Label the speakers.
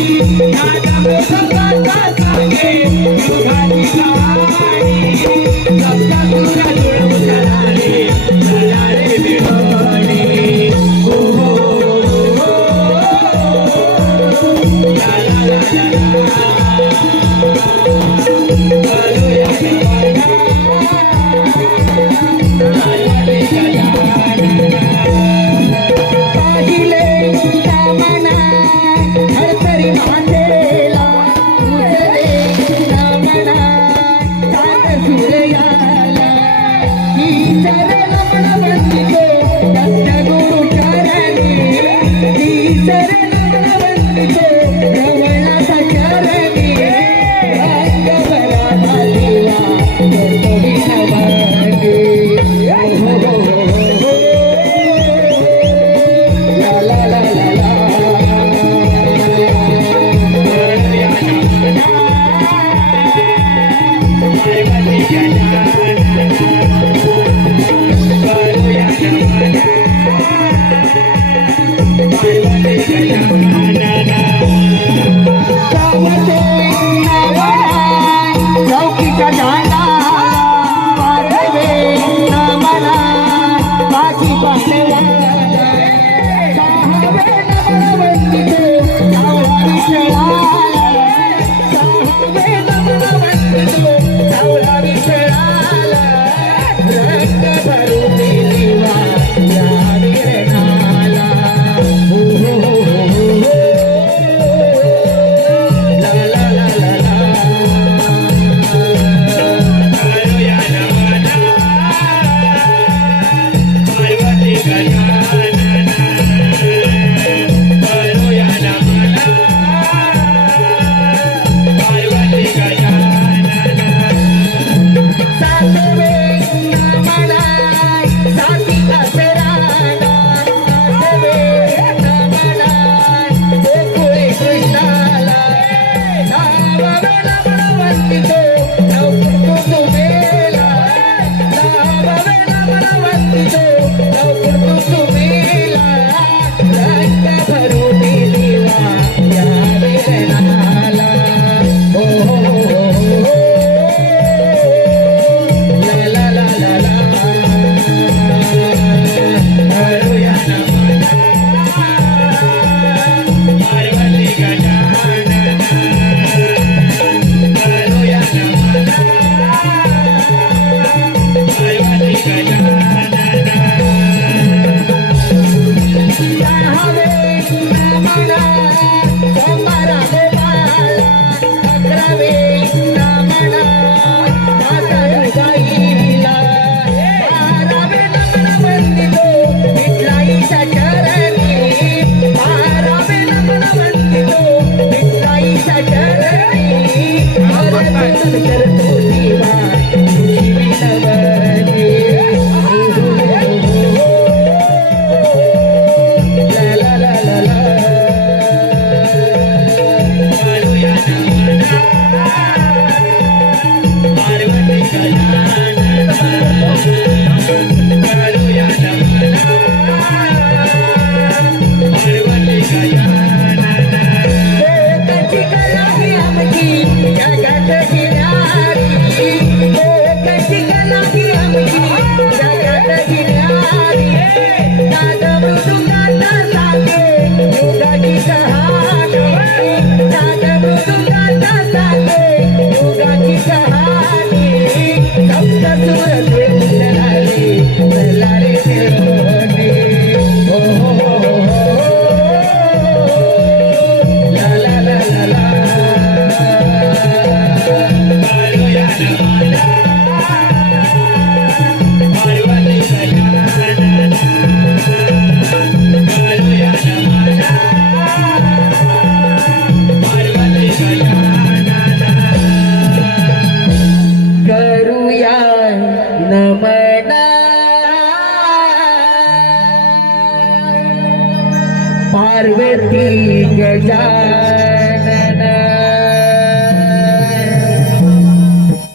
Speaker 1: Nada Yeah, yeah. Parvati Gaja